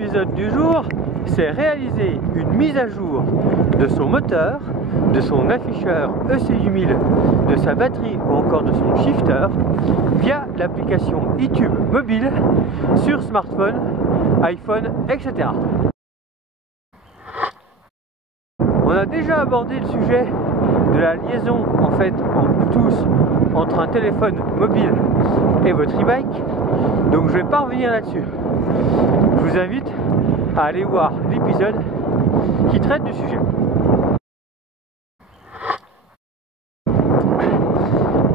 l'épisode du jour, c'est réaliser une mise à jour de son moteur, de son afficheur ECU1000, de sa batterie ou encore de son shifter via l'application iTube mobile sur smartphone, iPhone, etc. On a déjà abordé le sujet de la liaison en Bluetooth entre un téléphone mobile et votre e-bike, donc je vais pas revenir là-dessus. Je vous invite à aller voir l'épisode qui traite du sujet.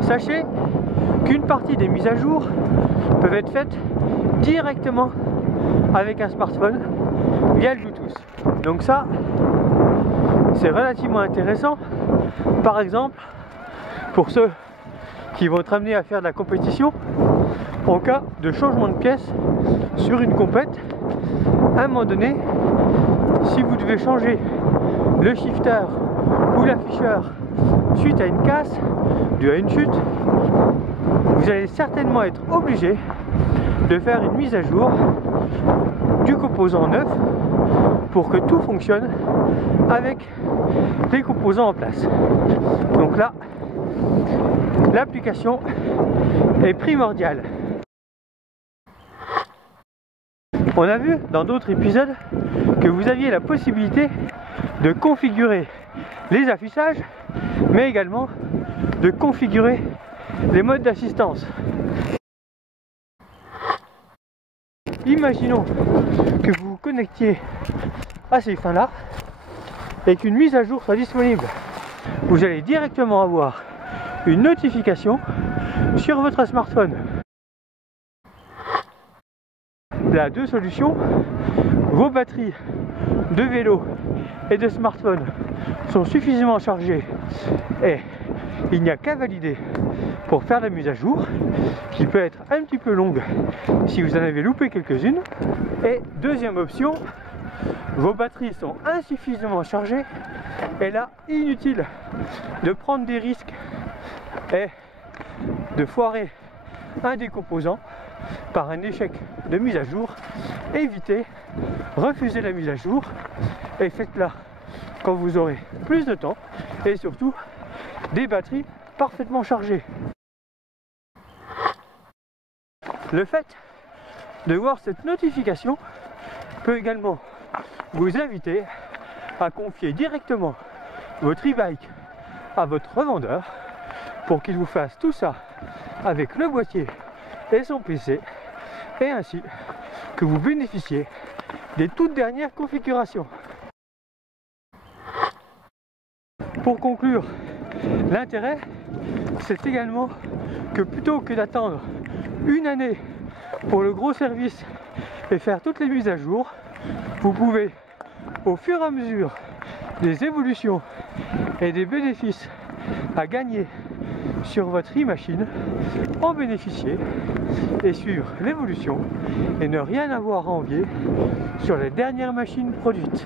Sachez qu'une partie des mises à jour peuvent être faites directement avec un smartphone via le Bluetooth. Donc ça, c'est relativement intéressant. Par exemple, pour ceux qui vont être amenés à faire de la compétition, en cas de changement de pièce sur une compète, à un moment donné, si vous devez changer le shifter ou l'afficheur suite à une casse, due à une chute, vous allez certainement être obligé de faire une mise à jour du composant neuf pour que tout fonctionne avec les composants en place. Donc là, l'application est primordiale. On a vu dans d'autres épisodes que vous aviez la possibilité de configurer les affichages, mais également de configurer les modes d'assistance. Imaginons que vous vous connectiez à ces fins-là et qu'une mise à jour soit disponible. Vous allez directement avoir une notification sur votre smartphone. Il y a deux solutions. Vos batteries de vélo et de smartphone sont suffisamment chargées et il n'y a qu'à valider pour faire la mise à jour, qui peut être un petit peu longue si vous en avez loupé quelques-unes. Et deuxième option, vos batteries sont insuffisamment chargées et là, inutile de prendre des risques et de foirer un des composants par un échec de mise à jour. Évitez, refusez la mise à jour et faites-la quand vous aurez plus de temps et surtout des batteries parfaitement chargées. Le fait de voir cette notification peut également vous inviter à confier directement votre e-bike à votre revendeur pour qu'il vous fasse tout ça avec le boîtier et son PC, et ainsi que vous bénéficiez des toutes dernières configurations. Pour conclure, l'intérêt, c'est également que plutôt que d'attendre une année pour le gros service et faire toutes les mises à jour, vous pouvez, au fur et à mesure des évolutions et des bénéfices à gagner sur votre e-machine, en bénéficier et suivre l'évolution et ne rien avoir à envier sur les dernières machines produites.